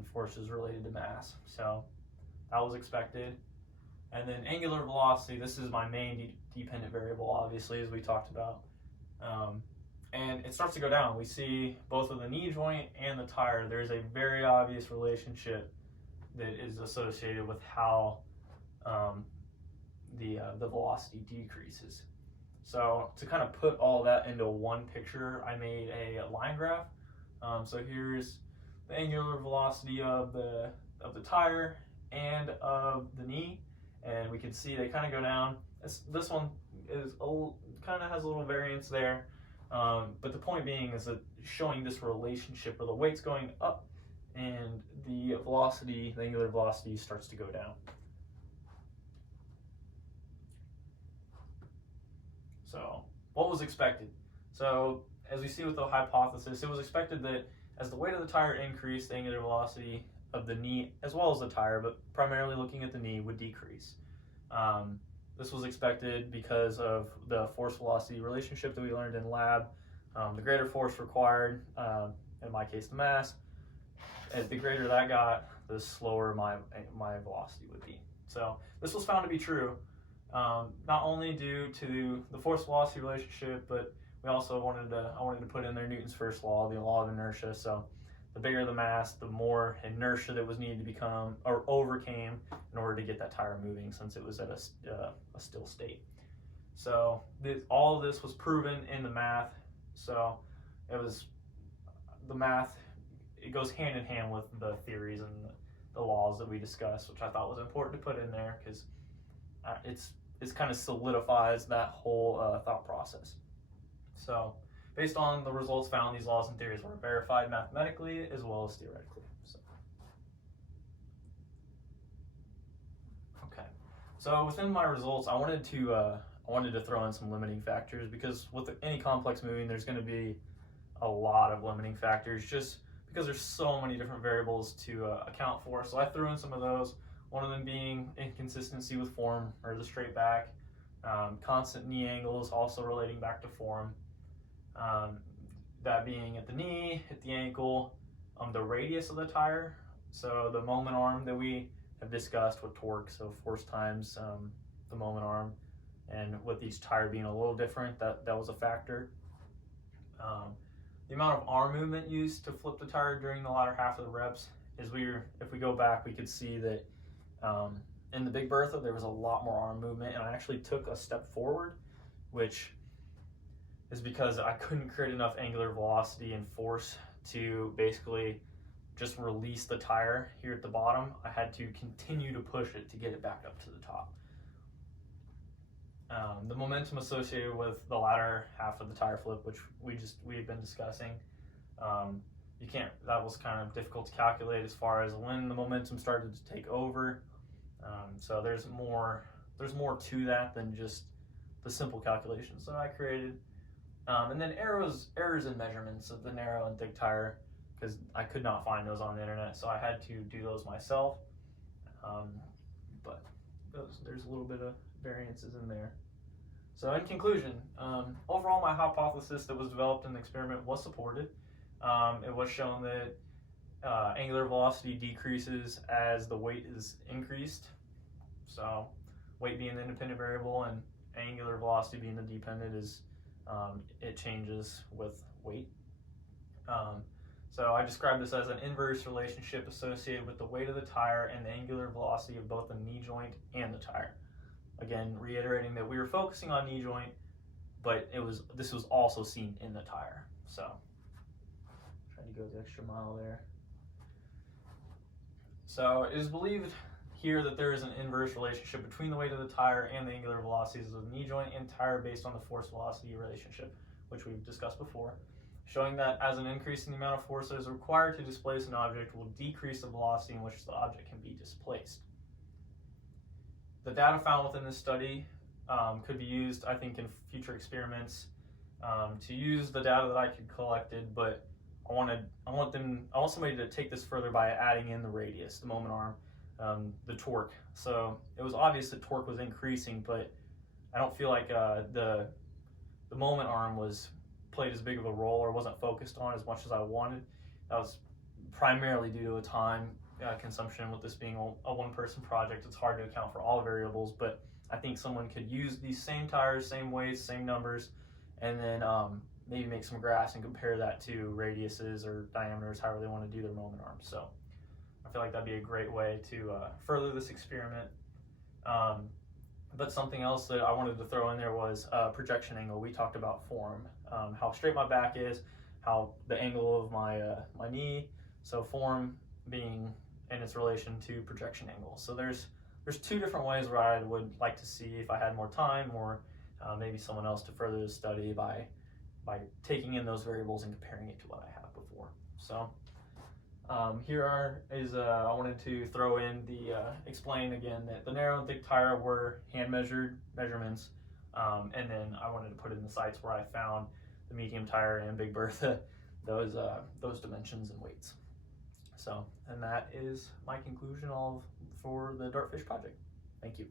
and forces related to mass. So that was expected. And then angular velocity, this is my main dependent variable, obviously, as we talked about. And it starts to go down. We see both with the knee joint and the tire, there's a very obvious relationship that is associated with how the velocity decreases. So to kind of put all that into one picture, I made a line graph. So here's the angular velocity of the tire and of the knee, and we can see they kind of go down. This one is kind of has a little variance there, but the point being is that showing this relationship where the weight's going up and the velocity, the angular velocity, starts to go down. So what was expected? So as we see with the hypothesis, it was expected that as the weight of the tire increased, the angular velocity of the knee, as well as the tire, but primarily looking at the knee, would decrease. This was expected because of the force-velocity relationship that we learned in lab. The greater force required, in my case the mass, as the greater that got, the slower my velocity would be. So this was found to be true, not only due to the force-velocity relationship, but we also wanted to put in there Newton's first law, the law of inertia. So the bigger the mass, the more inertia that was needed to become or overcame in order to get that tire moving, since it was at a still state. So all of this was proven in the math. So the math, it goes hand in hand with the theories and the laws that we discussed, which I thought was important to put in there because it's kind of solidifies that whole thought process. So based on the results found, these laws and theories were verified mathematically as well as theoretically. So within my results, I wanted to throw in some limiting factors, because with any complex moving, there's going to be a lot of limiting factors, just because there's so many different variables to account for. So I threw in some of those. One of them being inconsistency with form, or the straight back, constant knee angles, also relating back to form. That being at the knee, at the ankle, the radius of the tire, so the moment arm that we have discussed with torque, so force times the moment arm, and with each tire being a little different, that was a factor. The amount of arm movement used to flip the tire during the latter half of the reps is if we go back, we could see that in the Big Bertha there was a lot more arm movement, and I actually took a step forward, which is because I couldn't create enough angular velocity and force to basically just release the tire here at the bottom. I had to continue to push it to get it back up to the top. The momentum associated with the latter half of the tire flip, which we've been discussing, that was kind of difficult to calculate as far as when the momentum started to take over. So there's more to that than just the simple calculations that I created. And then errors in measurements of the narrow and thick tire, because I could not find those on the internet, so I had to do those myself. But there's a little bit of variances in there. So in conclusion, overall my hypothesis that was developed in the experiment was supported. It was shown that angular velocity decreases as the weight is increased. So weight being the independent variable and angular velocity being the dependent it changes with weight. So I describe this as an inverse relationship associated with the weight of the tire and the angular velocity of both the knee joint and the tire. Again, reiterating that we were focusing on knee joint, but this was also seen in the tire. So trying to go the extra mile there. So it is believed here that there is an inverse relationship between the weight of the tire and the angular velocities of the knee joint and tire based on the force-velocity relationship, which we've discussed before, showing that as an increase in the amount of force that is required to displace an object will decrease the velocity in which the object can be displaced. The data found within this study could be used, I think, in future experiments to use the data that I could collected, but I want somebody to take this further by adding in the radius, the moment arm, the torque. So it was obvious that torque was increasing, but I don't feel like the moment arm played as big of a role or wasn't focused on as much as I wanted. That was primarily due to a time consumption. With this being a one-person project, it's hard to account for all variables, but I think someone could use these same tires, same weights, same numbers, and then maybe make some graphs and compare that to radiuses or diameters, however they want to do their moment arms. So I feel like that'd be a great way to further this experiment. But something else that I wanted to throw in there was projection angle. We talked about form, how straight my back is, how the angle of my knee, so form being in its relation to projection angle. So there's two different ways where I would like to see, if I had more time, or maybe someone else to further the study by taking in those variables and comparing it to what I have before. So I wanted to throw in explain again that the narrow and thick tire were hand measured measurements, and then I wanted to put in the sites where I found the medium tire and Big Bertha, those dimensions and weights. So, and that is my conclusion for the Dartfish project. Thank you.